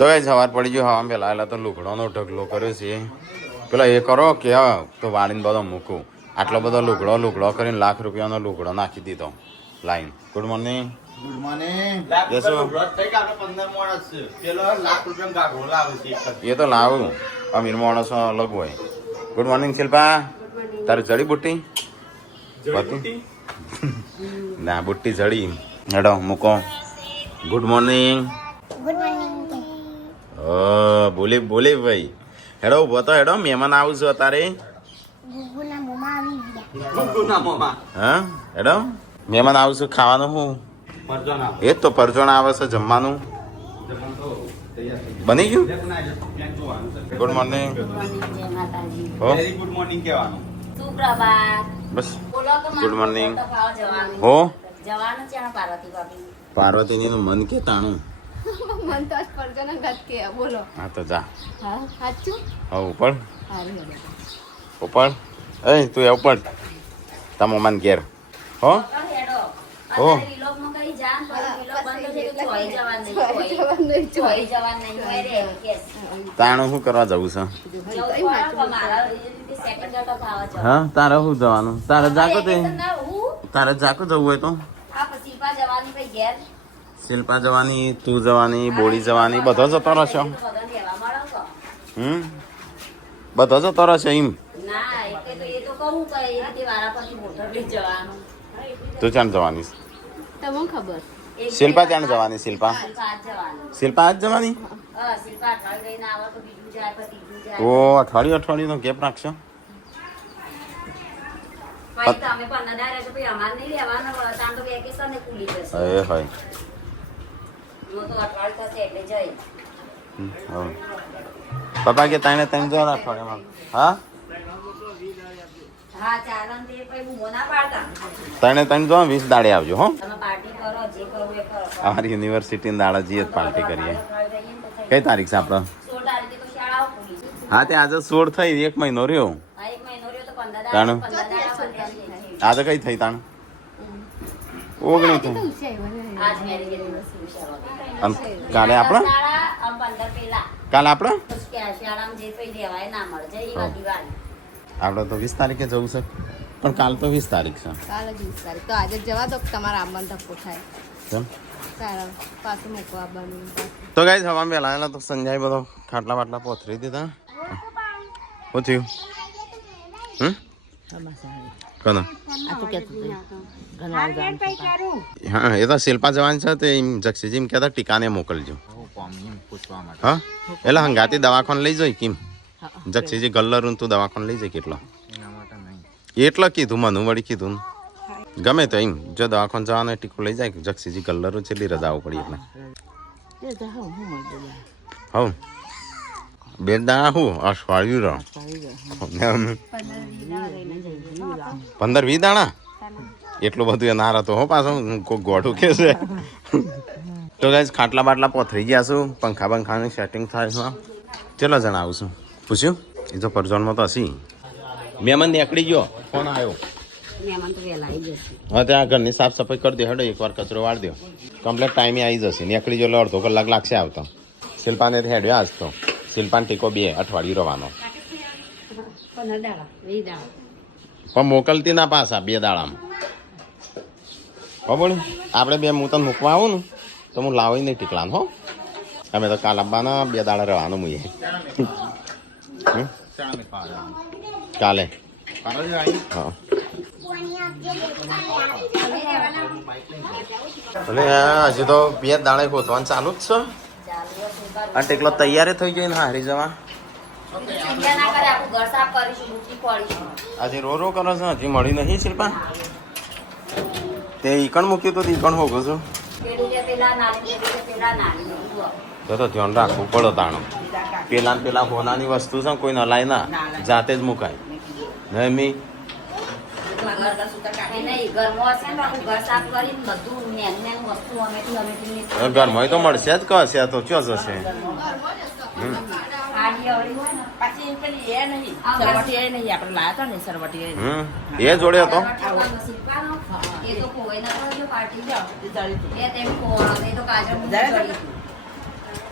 તો કઈ સવાર પડી ગયો હવા પેલા એટલે તો લુગડોનો ઢગલો કર્યો છે પેલા એ કરો કે તો વાળીને બધો મૂકું આટલો બધો લુગડો કરીને ₹1,00,000 લુગડો નાખી દીધો line. Good morning. Good morning. એ તો લાવું અમીર માણસો અલગ હોય. Good morning Shilpa. તારી જડી બુટ્ટી ના બુટ્ટી જડી હેડો મૂકો. Good morning. Good morning. બોલી ભાઈ હેડો ઉભો તો હેડો મહેમાન આવું છું તારે. ગુગુના મોમાં આવી ગયા. હા હેડો મહેમાન આવું છું ખાવાનું હું એ જ તો પરજોણા આવે છે જમવાનું બની ગયું. Good morning. Very good morning કહેવાનું. બસ ગુડ મોર્નિંગ. હો પાર્વતીની નું મન કે તાણું મન તો પરજોના ગત કે બોલો. હા તો જા હા સાચું. હા ઉપર હારું ઉપર એ તું એ ઉપર તમો મન ઘેર હો હો તાણું શું કરવા જવું છે. હા તારે શું જવાનું તારે જાકો જવું હોય તો શિલ્પા જવાની તું જવાની બોળી જવાની બધો જતો રહેશો. બધો જતો રહેશે એમ. તું ચાણ જવાની તમને ખબર શિલ્પા ચાણ જવાની શિલ્પા આજ જવાની. ઓ અઠવાડિયું નો ગેપ રાખશો. એ હોય પપ્પા કે તને જો અઠવાડિયામાં હા તને જો 20 દાડે આવજો હો. અમારી યુનિવર્સિટી દાડા જઈએ પાર્ટી કરીએ. કઈ તારીખ છે આપડે. હા તે આજે 16 થઈ 1 મહિનો રહ્યો. તાણ આજે કઈ થઈ તાણ 19 થઈ. કાલે આપણે આપણે તો 20 તારીખે જવું છે પણ કાલ તો 20 તારીખ છે. કાલે 20 તારીખ તો આજે જવા દો તમારા આમન ધક્કો થાય કેમ સારા પાછું મૂકવા આવવાનું. તો ગાઈસ હવા મેલા એલા તો સંજય બધો ખાટલા બાટલા પોથરી દીધા. શું થયું કોનો હા એ તો શિલ્પા જવાની છે તે જક્ષીજી કહેતા ટીકાને મોકલજો. હા એટલે હંગાતી દવાખાને લઈ જઈ કેમ જક્ષીજી ગલ્લરું તું દવાખાને લઈ જઈ કેટલો એટલો કીધું મનું વળી કીધું ગમે તો એમ જો દવાખાને જવાનો ટીકો લઈ જાય જક્ષીજી ગલ્લરું છેલ્લી રજાઓ પડી એટલે હવ બે દાણા હું અઠવાડિયું 15-20 દાણા એટલું બધું એ ના રહેતો હો પાછો કોઈ ગોઠું કે છે. તો ગાઈસ ખાટલા બાટલા પોથરી ગયા છું પંખા બંખાનું સેટિંગ થાય છે. કેટલા જણા આવું છું પૂછ્યું એ તો પરજોનમાં તો હસી મહેમાન નીકળી ગયો ફોન આવ્યો. હા ત્યાં ઘરની સાફ સફાઈ કરી દે હેડો એકવાર કચરો વાળી દો કમ્પ્લેટ ટાઈમે આવી જશે. નીકળી ગયો એટલે અડધો કલાક લાગશે આવતો. શિલ્પાને હેડ્યો આજ તો શિલ્પાન ટીકો 2 અઠવાડિયું રહેવાનો પણ મોકલતી ના પાછા 2 દાડામાં ખબર આપણે 2 હું તને મૂકવા આવું ને તો હું લાવી નહીં ટીકલાને હો. અમે તો કાલ આવવાના 2 દાડા રહેવાનું મુએ કાલે હા એટલે હજી તો 2 દાડે ગોતવાનું ચાલુ જ છે. આ ટેકલો તૈયાર થઈ ગયો ને હારી જવા આજે રો કરો છો હજી મળી નહીં શિલ્પા. તે ઈકણ મૂક્યું તો ઈકણ હોગું છું તો ધ્યાન રાખવું પડે તાણું. પેલા હોનાની વસ્તુ છે કોઈ નલાય ના જાતે જ મુકાય નહીં મી ઘરમાં તો મળશે જ કશે તો ચો જશે. એ જોડે હતો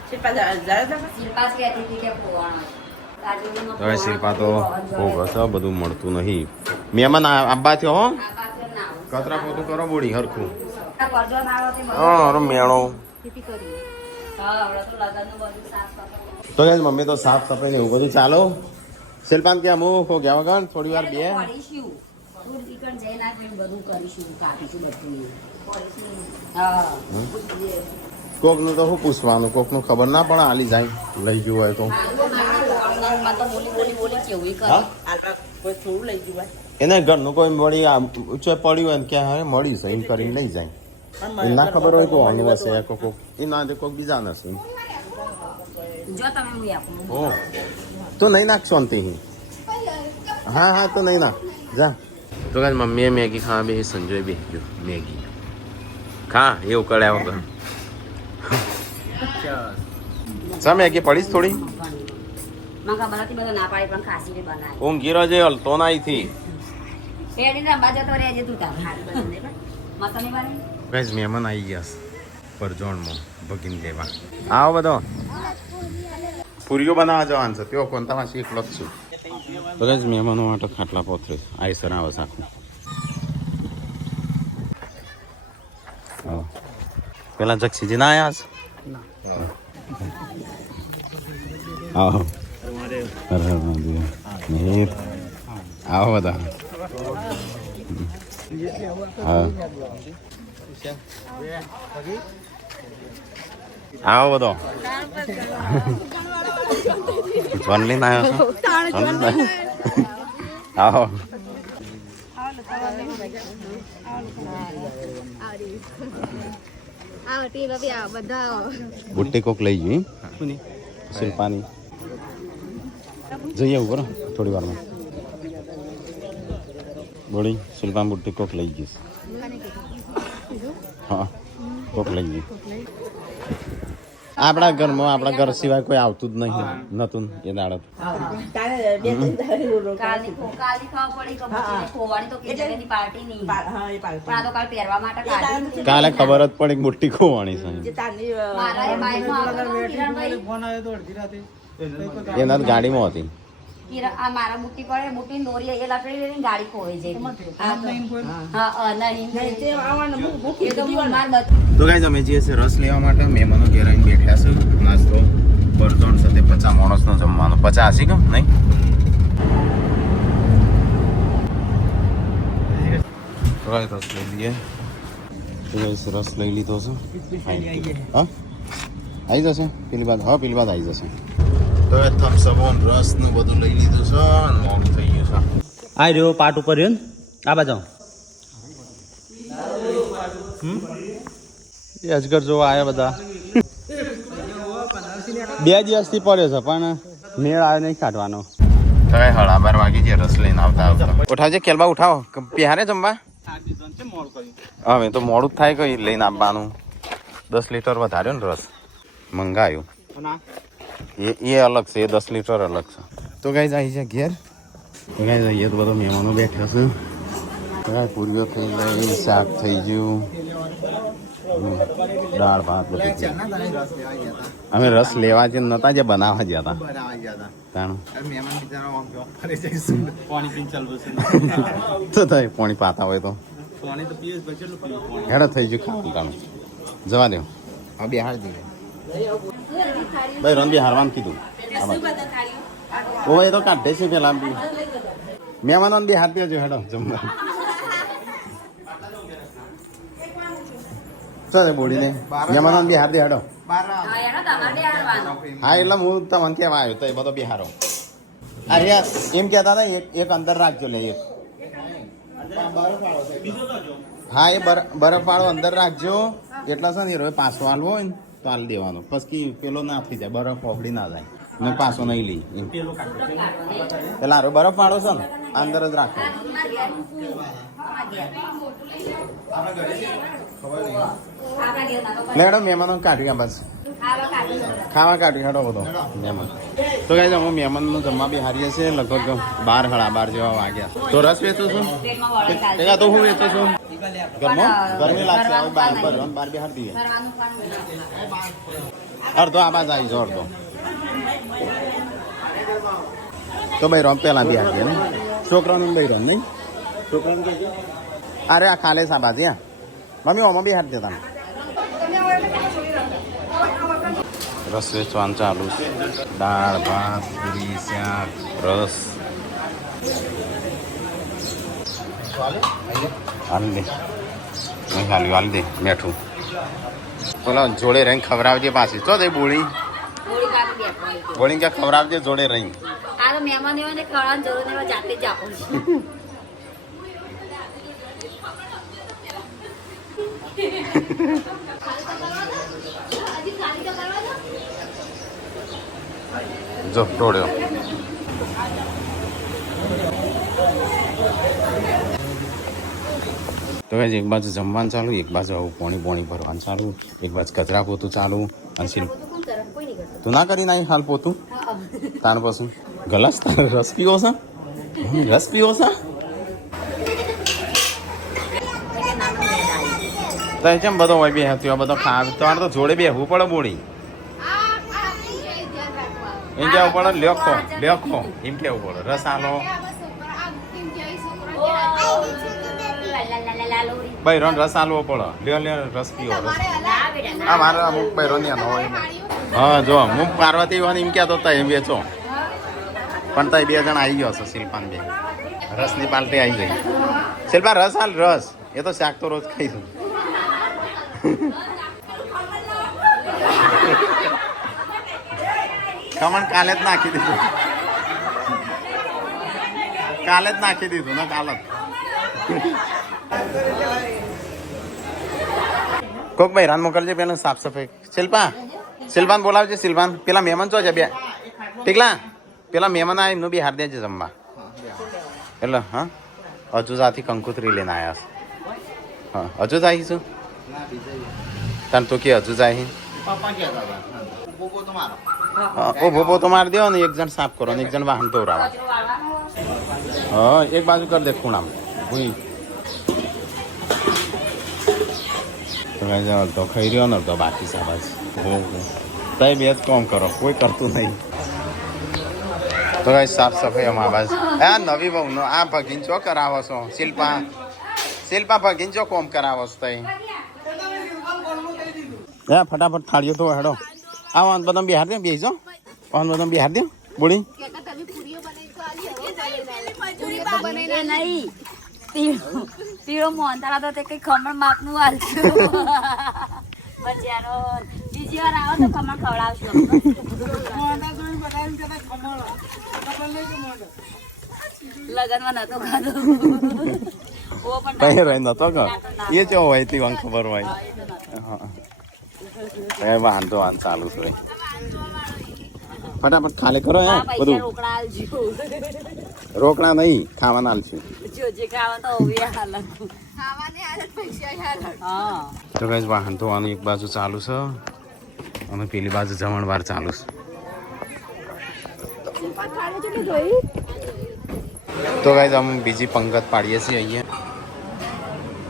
શિલ્પા કહેતી હતી કે પોવાણો હવે શિલ્પા તો ભોગ હશે બધું મળતું નહીં મહેમાન આબા થયો હો કચરા પોતું કરો બોડી હરખું હા મેળો તો ગાઈસ મમ્મી તો સાફ સફાઈ ને એવું બધું ચાલો શિલ્પાન કે અમુક હો ગયા વગર થોડી વાર બે કોક નું તો શું પૂછવાનું કોક નું ખબર ના પડે હાલી જાય લઈ ગયું હોય તો એને ઘરનું કોઈ મળી ઊંચે પડ્યું હોય ને ક્યાં હવે મળી છે એમ કરીને લઈ જાય એ ના ખબર હોય તો આનું હશે કોક એ ના કોઈક બીજા નથી ઓ તો નહીં નાખશો અંતે હા હા તો નહીં નાખ જા તો કાંઈ મમ્મીએ મેગી ખાવા બે સંજય બે જો મેગી ખા એવું કર્યા વગર સા મેગી પડીશ થોડી ઊંઘી રજે હલતો ના અહીંથી ગાઈસ મહેમાન આવી ગયા પરજોણમાં ભગીન લેવા આવો બધો પૂરીઓ બનાવવા જવાનું છે તેઓ કોનતામાં શીખલો જ છું તો ગાઈસ મહેમાનો માટે ખાટલા પોથરે આઈસર આવે સાખું પેલા જક્ષીજી ના આવ્યા છે આવો આવો બધા આવો બધો વનલી ના આવ્યો આવો બુટ્ટી કોક લઈ ગઈ શિલ્પાની જઈએ ઉપર થોડી વારમાં બોડી શિલ્પા બુટ્ટી કોક લઈ ગઈશ હા કોક લઈ ગઈ આપણા ઘરમાં આપણા ઘર સિવાય કોઈ આવતું જ નહીં નતું એ દાડત કાલે ખબર જ પડી મોટી ખોવાણી છે એના ગાડીમાં હતી મારા બુટ્ટી પડે બુટ્ટી દોરી એ લકડી લઈને ગાડી ખોવાઈ જાય. તો ગાઈસ અમે જઈએ છીએ રસ લેવા માટે મહેમાનો ઘેર આવીને બેઠા છે નાસ્તો બરજોણ સાથે 50 માણસનો જમવાનો 50 હશે કે નહીં તો ગાઈસ રસ લઈ લઈએ તો ગાઈસ રસ લઈ લીધો છે હા આવી જશે પેલી બાદ હા પેલી બાદ આવી જશે તો એ થમ્સઅપ રસ ને બધું લઈ લીધું છે અને મોડું થઈ ગયું છે આ રહ્યો પાટ ઉપર રહ્યો ને આ બાજુ એ અજગર જોવા આવ્યા બધા 2 દિવસથી પડ્યો છે પણ મેળ આવે નહીં કાઢવાનો તો એ 12:30 વાગી જે રસ લઈને આવતા ઉઠાવજે કેલબા ઉઠાવો પહેરે જમવા હવે તો મોડું જ થાય કઈ લઈને આવવાનું 10 લીટર વધાર્યો ને રસ મંગાયું એ અલગ છે એ 10 લીટર અલગ છે તો ગાઈસ આવી છે ઘેર તો ગાઈસ અહીંયા તો બધો મહેમાનો બેઠા છે તો ગાઈસ પૂરીઓ થઈ ગઈ શાક થઈ ગયું દાળ ભાત બધું અમે રસ લેવા જ નતા જે બનાવવા ગયા હતા તો થાય પાણી પાતા હોય તો હેડા થઈ ગયું ખાવાનું તાણું જવા દો હા બિહાર દીધે ભાઈ રન બી હારવાનું કીધું ઓ એ તો કાઢે છે પેલા મહેમાનો બી હાથ દેજો હેડો જમવા ચાલે બોડીને મહેમાનો બી હાથ દે હેડો હા એટલે હું તમને કેવા આવ્યો તો એ બધો બિહારો અરે એમ કહેતા હતા એક અંદર રાખજો લે એક હા એ બરફ વાળો અંદર રાખજો એટલા છે ને રોજ પાછો હાલવો હોય ને તો હાલ દેવાનો પછી પેલો ના થઈ જાય બરફ ઓગળી ના જાય ને પાછો નહીં લઈ પેલા હારો બરફ વાળો છે ને અંદર જ રાખો લેડો મહેમાનો કાઢ્યા બસ ખાવા કાઢ્યું હેડો બધો મહેમાન તો કઈ હું મહેમાનનું જમવા બી હારીએ છીએ લગભગ 12:30 જેવા વાગ્યા તો રસ વેચું છું તો હું વેચું છું ગરમી લાગશે હવે બહાર બી હાર દઈએ અડધો આ બાજુ આવી જો અડધો તો ભાઈ રોમ પેલા બી આવી ને છોકરાનું ભાઈ રોમ નહીં છોકરાનું કે અરે આ ખાલે સા બાજુ મમ્મી ઓમાં બી હાથ દેતા રસ વેચવાનું ચાલુ છે દાળ ભાત પૂરી શાક રસ હાલ દે હાલ દે મેઠું બોલો જોડે રહીને ખવડાવજે પાછી ચો દે બોળી ગોળી કાઢી દે કોઈ. બોળી કે ખવડાવજે જોડે રહીને આ તો મહેમાન એવા ને ખવડાવવાની જરૂર નહીં, એવા જાતે જ આપું છું. જો ટોળ્યો તો ભાઈ એક બાજુ જમવાનું ચાલુ એક બાજુ આવું પોણી ભરવાનું ચાલુ એક બાજુ કચરા પોતું ચાલુ અને કોણ કરે? કોઈ નહીં કરતું. તું ના કરી નાઈ હાલ પોતું તાર પછી ગલાસ તારે રસ પીવો છે રસ પીવો છે તો કેમ બધો હોય બે હતી બધો ખાવ તમારે તો જોડે બેહવું પડે બોડી એમ કેવું પડે લ્યોખો એમ કેવું પડે રસ આલો ભાઈ રસ આલવો પડે લ્યો રસ પીવો રસ હા મારે અમુક ભાઈ રોનિયા હોય હા જો હું પાર્વતી હોય એમ કહેતો હતા એમ વેચો પણ તઈ 2 જણ આવી ગયો છે શિલ્પાન બે રસની પાલટી આવી ગઈ શિલ્પા રસ હાલ રસ એ તો શાક તો રોજ ખાઈ દઉં ખમણ કાલે જ નાખી દીધું ને કાલે જ કોક ભાઈ રાન મોકલજે પેલા સાફ સફાઈ શિલ્પાન બોલાવજે શિલ્પાન પેલા મહેમાન ચો છે બે ઠીકલા પેલા મહેમાન આ એમનું બી હાર દેજે જમવા એટલે હા અજુજાથી કંકુતરી લઈને આવ્યા છે હા અજુ જાય શું તાર તો કે અજુ જાય ઓ ભોપો તો મારી દો ને એક જણ સાફ કરો ને એક જણ વાહન દોરાવો હા એક બાજુ કરી દે ખૂણામાં ભૂઈ તો ખાઈ રહ્યો ને તો બાકી સાબાજ તઈ બે જ કામ કરો કોઈ કરતું નહીં તો સાફ સફાઈ અમારા બાજુ આ નવી બહુ આ ભગીન ચો કરાવો છો શિલ્પા ભગીન ચો કોમ કરાવો છો તઈ ફટાફટ થાળીઓ તો હેડો આવો બધા બિહાર દે બેસજો બધા બિહાર દે બોડી પીળો મોહનથાળ હતો તે કઈ ખમણ માપનું હાલશું બચારો બીજી વાર આવો તો ખમણ ખવડાવશું લગનમાં નતો ખાધો કઈ રહી નતો કે એ ચો હોય તે વાંગ ખબર હોય હા વાહન તો વાહન ચાલુ છે ફટાફટ ખાલી કરો હે બધું રોકડા આલજો રોકડા નહીં ખાવાના આલશું જે ખાવા તો હવે હાલત ખાવાને હાલત પૈસા હાલત હા તો ગાઈસ વાહન ધોવાનું એક બાજુ ચાલુ છે અને પેલી બાજુ જમણવાર ચાલુ છે તો ગાઈસ અમે બીજી પંગત પાડીએ છીએ અહીંયા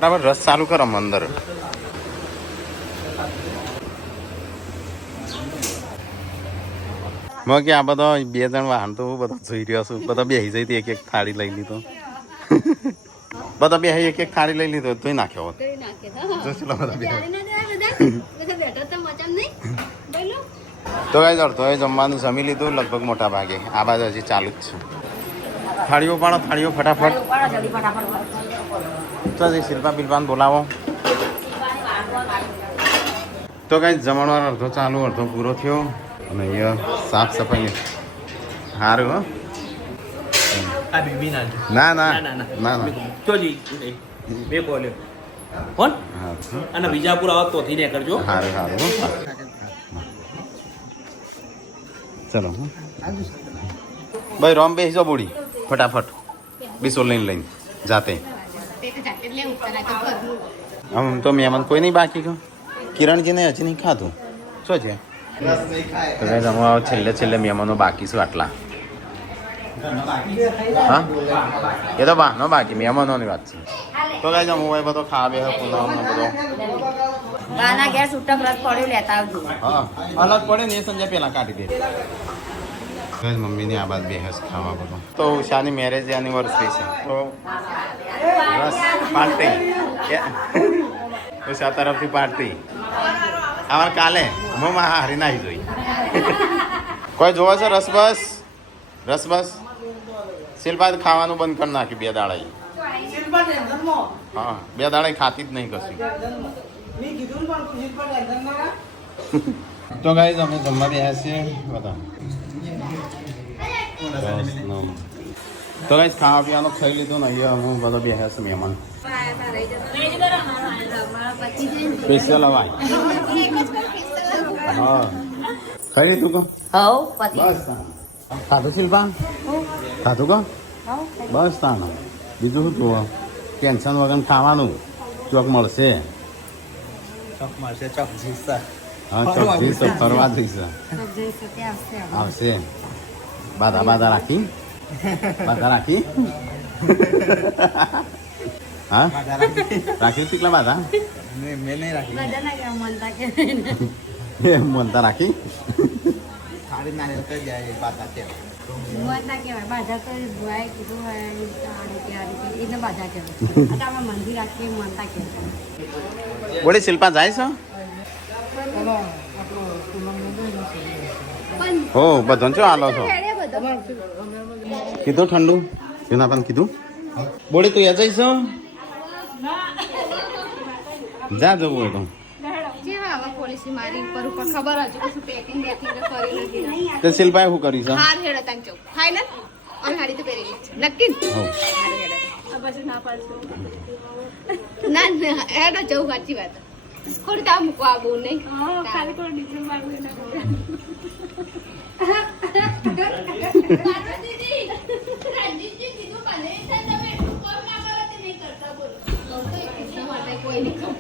બરાબર રસ ચાલુ કરો અંદર મેં કે આ બધા 2 જણ વાહન તો હું બધા જોઈ રહ્યો છું બધા બેસી જઈ એક એક થાળી લઈ લીધો બધા બે એક એક થાળી લઈ લીધો ધોઈ નાખ્યો હોત તો કઈ અડધો જમવાનું જમી લીધું લગભગ મોટા ભાગે આ બાજુ હજી ચાલુ જ છે થાળીઓ પાડો થાળીઓ ફટાફટ તો શિલ્પા બિલ્પાન બોલાવો તો કઈ જમણવાર અડધો ચાલુ અડધો પૂરો થયો અને અહીંયા સાફ સફાઈ સારું હો ના ના ના બે બોલ્યો કોણ અને વિજાપુર આવો તો થી કરજો સારું સારું ચલો ભાઈ રોમ બેસજો બોડી ફટાફટ બીસો લઈને જાતે આમ તો મહેમાન કોઈ નહીં બાકી કહો કિરણજીને હજી નહીં ખાધું શું છે તો કઈ તમારા છેલ્લે મહેમાનો બાકી શું આટલા હા એ તો બહાનો બાકી મહેમાનોની વાત છે તો કઈ હું બધો ખાવા બે પૂનમ બધો બાના ઘેર છૂટક રસ પડ્યો લેતા આવજો. હા અલગ પડે ને એ સંજય પેલા કાઢી દે મમ્મીની આ બાદ બે હસ ખાવા બધું તો ઉષાની મેરેજ એનિવર્સરી છે તો રસ પાર્ટી ઉષા તરફથી પાર્ટી અમારે કાલે મમ્મા હારી નાહી જોઈ કોઈ જોવે છે રસબસ શિલ્પા ખાવાનું બંધ કરી નાખ્યું 2 દાડા હા 2 દાડા ખાતી જ નહીં કશું તો ગાઈઝ અમે જમવા બેહ્યા છીએ બધા તો ગાઈઝ ખાવા પીવાનું ખાઈ લીધું ને અહીંયા હું બધા બેહ્યા છે મહેમાન સ્પેશિયલ હવાય હા ખાઈ લીધું કો હવ પતિ બસ ખાધું શિલ્પા ખાધું કો બસ તાન બીજું શું તું ટેન્શન વગર ખાવાનું ચોક મળશે હા ચોક જઈશ ફરવા જઈશ આવશે બાધા રાખી હા રાખી કેટલા બાધા મનતા રાખી બોલે શિલ્પા જાય છે હો બધો છો હાલો છો કીધું ઠંડુ એના પણ કીધું બોલે તું યા જઈશ જા જવું હોય તો શિલ્પાએ શું કરી છે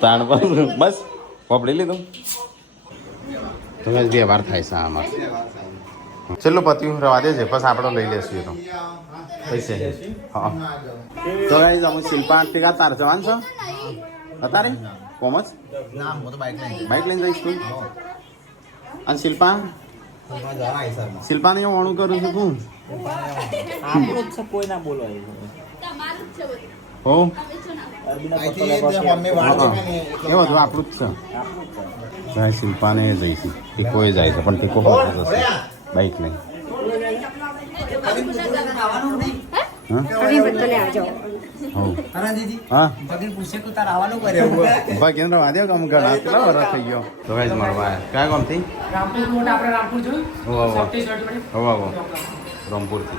તાણ બસ પપડી લીધું તો બે વાર થાય છે આમાં છેલ્લું પત્યું રવા દેજે બસ આપણે લઈ લઈશું તો પૈસે હા તો ગાઈઝ અમે શિલ્પા ટીકા તાર જવાનું છો અત્યારે કોમર્સ બાઇક લઈને જઈશ તું અને શિલ્પાને એવું વણું કરું છું તું હો એ બધું આપણું જ છે શિલ્પાને જઈશું ટીકો જાય છે પણ ટીકો જશે બાઈક નહીં ભાગ્ય રવા દે કામ ઘણા કેટલા વર્ષ થઈ ગયો તો ભાઈ મળવા કયા ગામથી રામપુરથી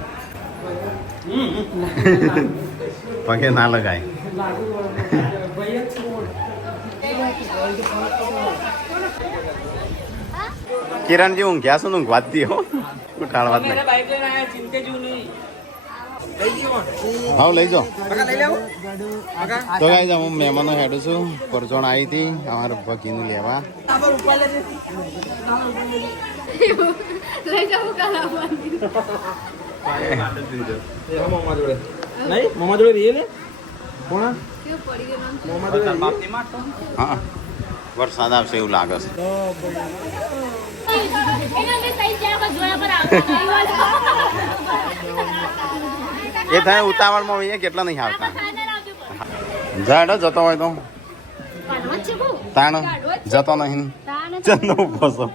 પગે ના લગાય કિરણજી ઊંઘ્યા છું ઊંઘ વાતતી હો ઉઠાડવા જ નહીં હા લઈ જાઓ તો ગાઈઝ હું મહેમાનો હેડું છું પરચોણ આવી હતી અમારા ભગીનું લેવા હા વરસાદ આવશે એવું લાગે છે એ થાય ઉતાવળમાં હોય કેટલા નહીં આવતા જાડો જતો હોય તો તાણ જતો નહીં ચંદો ઉભો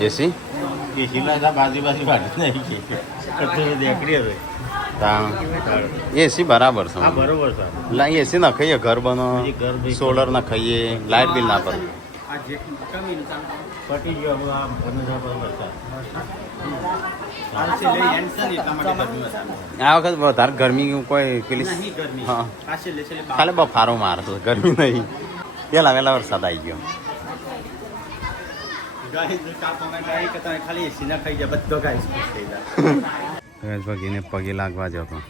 એસી એસી બરાબર છે એસી ના ખાઈએ ઘર બનો સોલર ના ખાઈએ લાઇટ બિલ ના ભરવું આ વખત વધારે ગરમી કોઈ પેલી હા ખાલી બફારો મારશે ગરમી નહીં પેલા વહેલા વરસાદ આવી ગયો ભગીને પગે લાગવા જતો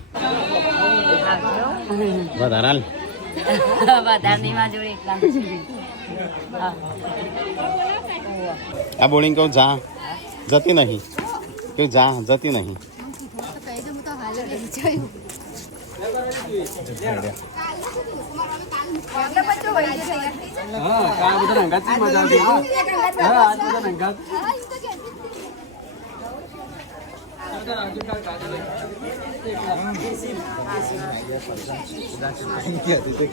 વધારે આ બોલિંગ કહું જા જતી નહીં કે જા જતી નહીં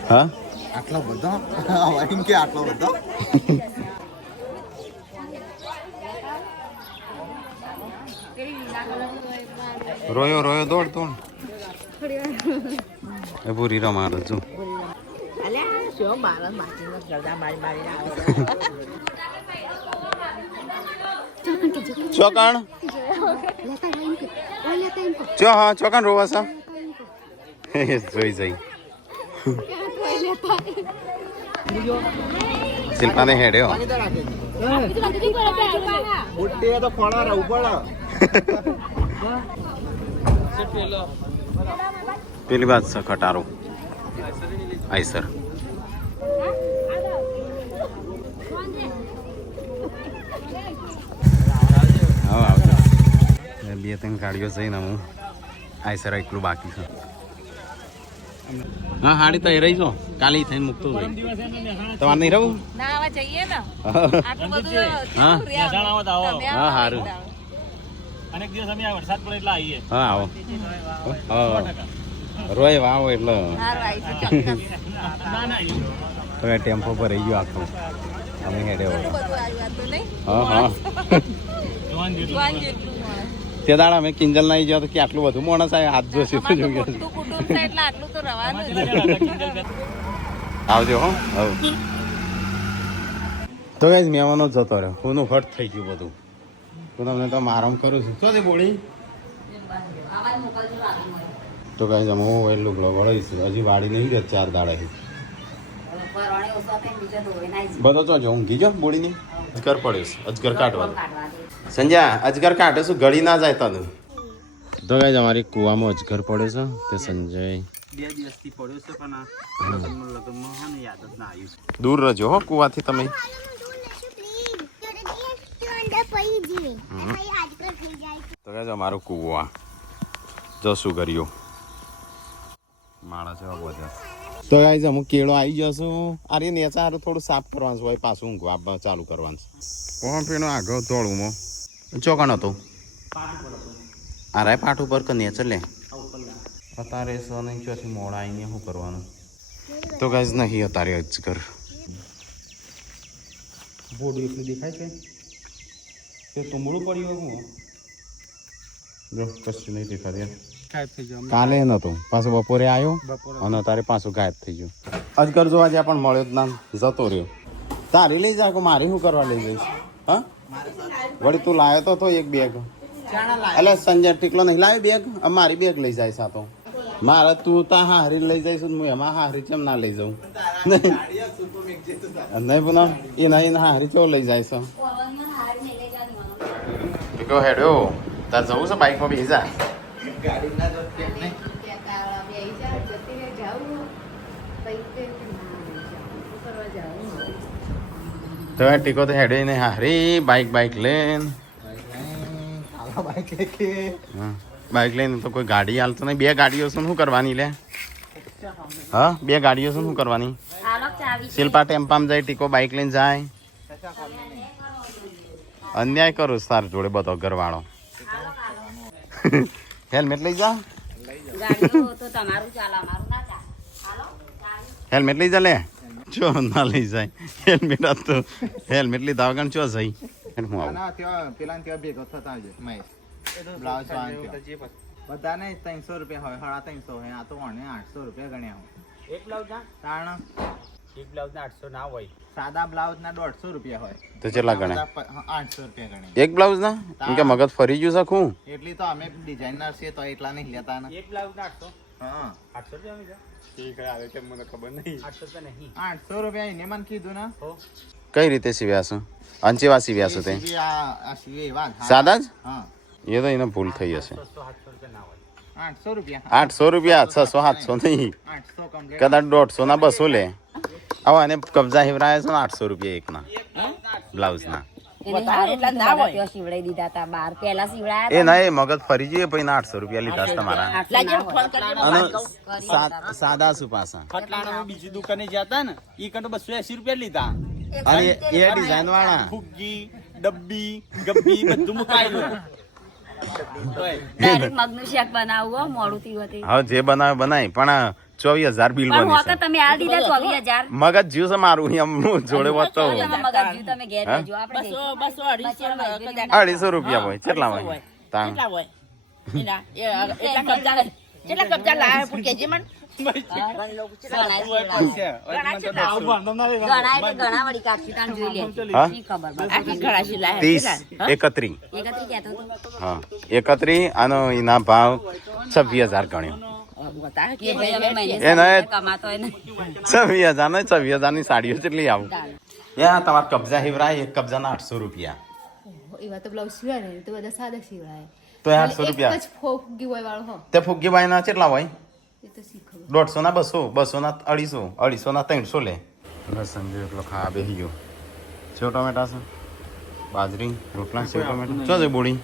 હા આટલો બધો વાઈન કે આટલો બધો રોયો રોયો દોડ તો એ પૂરી રમાડો છું ચોકણ ચો હા ચોકણ રોવા સા જોઈ જઈ શિલ્પાને હેડ્યો તો ખોળા રહું પડે પેલી વાત છે ખટારો આઈસર હા આવજો બે ત્રણ ગાડીઓ જઈને હું આઈસર એટલું બાકી છે હા હાડી તો એ રહી છો કાલે થઈને મૂકતો હોય તમારે નહીં રહું ના આવા જઈએ ને આટલું બધું હા મહેસાણા આવો તો આવો હા સારું અનેક દિવસ અમે આ વરસાદ પડે એટલે આવીએ હા આવો હા રોય આવો એટલે સારું આવીશું ચોક્કસ ના ના તો એ ટેમ્પો પર રહી ગયો આખો અમે હેડે બધું આવ્યું હતું નહીં હા હા જવાન જેટલું જુવાન જેટલું તે દાડા અમે કિંજલ ના ગયા તો કે આટલું બધું માણસ આવે હાથ જોશે તો જો મોટું કુટુંબ છે એટલે આટલું તો રવાનું જ. આવજો હો હવે તો ગાઈઝ મહેમાનો જતો રહ્યો કોનું ફટ થઈ ગયું બધું તો તમને તો આરામ કરું છું શું છે બોડી આવાજ મોકલજો રાતે મળે. તો ગાઈઝ અમે હું એટલું વળીશું હજી વાડી નહીં રહે 4 દાડા હવે પરવાણે ઓછા થઈને બીજા ધોઈ નાખીશું. બધો તો જો ઊંઘી જો બોડીની અજગર પડ્યો છે અજગર કાઢવાનું કાઢવા દે. સંજ્યા અજગર કાઢે શું ઘડી ના જાય તને તો ગાઈઝ અમારી કુવામાં અજગર પડે છે તે સંજય 2 દિવસથી પડ્યો છે પણ આ લગ્નમાં હા ને યાદ જ ના આવ્યું દૂર રહેજો હો કુવાથી તમે તો ગાઈઝ અમારો કુવો આ જો શું કર્યું માણસ એવા બધા તો ગાઈઝ અમુક કેળો આવી જશું અરે નેચા હારું થોડું સાફ કરવાનું હોય પાછું ઊંઘવા આપવા ચાલુ કરવાનું છે કોણ પીણું આગળ તોડું ચોકણ હતો અરે પાઠ ઉપર કે નેચર લે અત્યારે નહીં ચોથી મોડા આવીને શું કરવાનું તો ગાઈઝ નહીં અત્યારે અજગર બોડું એટલું દેખાય છે તે તુંબડું પડ્યું હું જો કશું નહીં દેખાતું ગાયબ થઈ ગયો કાલે નતો પાછો બપોરે આવ્યો બપોરે અને તારે પાછું ગાયબ થઈ ગયું અજગર જોવા જ્યાં પણ મળ્યો જ ના જતો રહ્યો તારી લઈ જા મારે શું કરવા લઈ જઈશ હા વળી તું લાવ્યો તો એક બેગ એટલે સંજય ટીકલો નહીં લાવ્યો બેગ મારી બેગ લઈ જાય સાતો મારે તું તા હારી લઈ જઈશ હું એમાં હારી કેમ ના લઈ જાઉં નહીં પુનઃ એ નહીં હારી કેવો લઈ જાય છે ટીકો હેડ્યો તાર જવું છે બાઈકમાં બેસી જા ગાડીના જો કેમ નહીં તો ટીકો તો હેડે ને હારી બાઈક લઈને બાઈક લઈને તો કોઈ ગાડી હાલતો નહીં બે ગાડીઓ છે શું કરવાની લે હા બે ગાડીઓ છે શું કરવાની આલો ચાવી છે. શિલ્પા ટેમ્પામાં જાય ટીકો બાઈક લઈને જાય અન્યાય કરું તાર જોડે બધો ઘરવાળો હેલ્મેટ લઈ જા ગાડીઓ તો તમારું ચાલે અમારું ના ચાલે. હાલો ચાવી. હેલ્મેટ લઈ જા લે ચો ના લઈ જાય હેલ્મેટ તો હેલ્મેટ લીધા વગર ચો જઈ હું આવું ના ત્યાં પેલા ત્યાં ભેગો થતા આવજે મહેશ બ્લાઉઝ બધાને 300 રૂપિયા હોય 350 હોય આ તો 800 રૂપિયા ગણ્યા હોય એક બ્લાઉઝ ના તાણ એક બ્લાઉઝ ના 800 ના હોય સાદા બ્લાઉઝ ના 150 રૂપિયા હોય તો કેટલા ગણે 800 રૂપિયા ગણે એક બ્લાઉઝ ના એમ કે મગજ ફરી ગયું શકું એટલી તો અમે ડિઝાઇનર છીએ તો એટલા નહીં લેતા ને એક બ્લાઉઝ ના 800 હા 800 રૂપિયા ઠીક આવે કેમ મને ખબર નહીં 800 રૂપિયા નહીં 800 રૂપિયા એને મને કીધું ને કઈ રીતે સીવ્યા છે અંચેવા સીવ્યા છે તે સીવી આ સીવી વાત સાદા જ હા એ તો એને ભૂલ થઈ હશે 700 રૂપિયા ના હોય 800 રૂપિયા 800 રૂપિયા 600 700 નહીં 800 કમ્પ્લીટ કદાચ 150 ના 200 લે આવો અને કબજા હેવરાયા છે ને 800 રૂપિયા એકના બ્લાઉઝના એને હારું એટલા ના મારા હોય. ત્યાં શીવડાઈ દીધા હતા બાર પહેલા શીવડાયા એ ના એ મગજ ફરી જઈએ પછી 800 રૂપિયા લીધા છે તમારા લાગે ફોન કરીને અને વાત કહું. સાદા શું પાછા ખટલાણામાં બીજી દુકાને ગયા હતા ને ઈ કંટો 280 રૂપિયા લીધા અને એ ડિઝાઇન વાળા ફુગ્ગી ડબ્બી ગબ્બી બધું મુકાયેલું ડાયરેક્ટ મગનું શાક બનાવવું હો, મોડું થયું હતું. હવે જે બનાવે બનાય પણ 24000 બિલ પણ બની હોકે છે તમે આ દીધા 24,000. મગજ જીવ છે મારું એમ હું જોડે વધતો તમે મગજ જ્યું તમે ઘેર લેજો. આપણે બસો જઈશું. 200 250 250 રૂપિયા હોય કેટલા હોય તાણ કેટલા હોય એના એટલા કબજા કેટલા કબજા લાવે પણ કેજી મન ઘણા ઘણા વળી કાપી તાણ જોઈ લે. હા શી ખબર બસ. આખી ઘડાશી લાવે 30 31 એકત્રી કહેતો હતો. હા 31 આનો એના ભાવ 26000 ગણ્યો કે ભાઈ અમે મહિને એ ના, એ- કમાતો હોય ને 26000 ને 26000 ની સાડીઓ કેટલી આવું યા તમારા કબજા હિવરાય એક કબજાના 800 રૂપિયા એવા તો બ્લાઉઝ સીવાય ને તો બધા સાદા સીવડાય તો એ 800 રૂપિયા એક જ ફોગી હોય વાળો હો તે ફુગ્ગીબાઈ ના કેટલા હોય એ તો શીખો 150 ના 200 200 ના 250 250 ના 300 લે લસણ જે એટલો ખા બેહી ગયો સેવ ટમેટા છે બાજરી રોટલા સેવ ટમેટા ચો જે બોડી